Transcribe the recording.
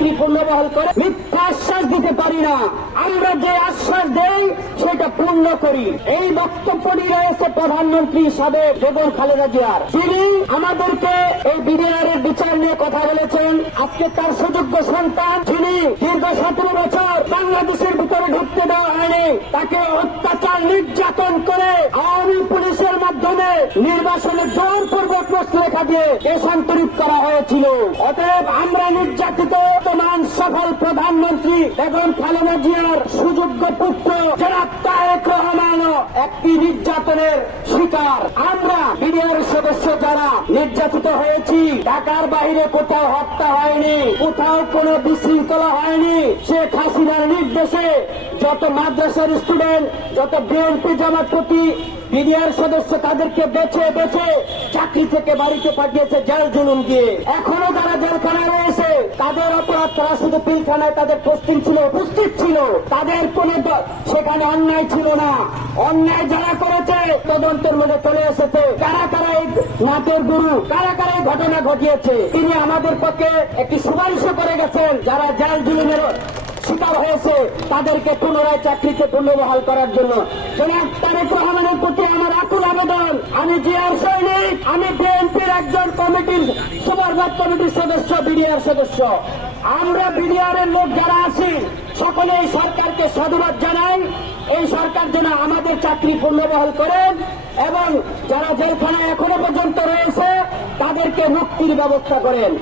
চাকরি পুনর্বহাল করে মিথ্যা আশ্বাস দিতে পারি না। আমরা যে আশ্বাস দেই সেটা পূর্ণ করি। এই বক্তব্যটি রয়েছে প্রধানমন্ত্রী সাবেক বেগম খালেদা জিয়ার। তিনি আমাদেরকে এই বিডিআর এর বিচার নিয়ে কথা বলেছেন। আজকে তার সুযোগ্য সন্তান যিনি দীর্ঘ 17 বছর বাংলাদেশের ভিতরে ঢুকতে দেওয়া হয়নি, তাকে অত্যাচার নির্যাতন করে আওয়ামী পুলিশের মাধ্যমে নির্বাচনে জোরপূর্বক প্রশ্নলেখা দিয়ে দেশান্তরিত করা হয়েছিল। অতএব আমরা নির্যাতিত বর্তমান সফল প্রধানমন্ত্রী বেগম খালেদা জিয়ার সুযোগ্য পুত্র জনাব তারেক রহমান একটি নির্যাতনের শিকার। আমরা বিডিআর সদস্য যারা নির্যাতিত হয়েছি, ঢাকার বাইরে কোথাও হত্যা হয়নি, কোথাও কোনো বিশৃঙ্খলা হয়নি। শেখ হাসিনার নির্দেশে যত মাদ্রাসার স্টুডেন্ট, যত বিএনপি জামাতপন্থী বিডিআর সদস্য তাদেরকে বেছে বেছে চাকরি থেকে বাড়িতে পাঠিয়েছে জেল জুলুম দিয়ে। এখনো যারা জেলখানায় রয়েছে তাদের অপরাধ, তারা শুধু পিলখানায় তাদের পোস্টিং ছিল, উপস্থিত ছিল, তাদের কোনো সেখানে অন্যায় ছিল না। অন্যায় যারা করেছে তদন্তের মধ্যে চলে এসেছে। কারা কারা এই নাটের গুরু, কারা কারা এই ঘটনা ঘটিয়েছে, তিনি আমাদের পক্ষে একটি সুপারিশ করে গেছেন। যারা জেল জুলুমের শিকার হয়েছে তাদেরকে পুনরায় চাকরিতে পুনর্বহাল করার জন্য জনাব তারেক রহমানের প্রতি আমার আকুল আবেদন। আমি জিয়ার সৈনিক, আমি বিএনপির একজন কমিটির সুপারভাইজ কমিটির সদস্য, বিডিআর সদস্য। আমরা বিডিআর এর লোক যারা আছি সকলে এই সরকারকে সাধুবাদ জানাই। এই সরকার যেন আমাদের চাকরি পুনর্বহাল করেন এবং যারা জেলখানায় এখনো পর্যন্ত রয়েছে তাদেরকে মুক্তির ব্যবস্থা করেন।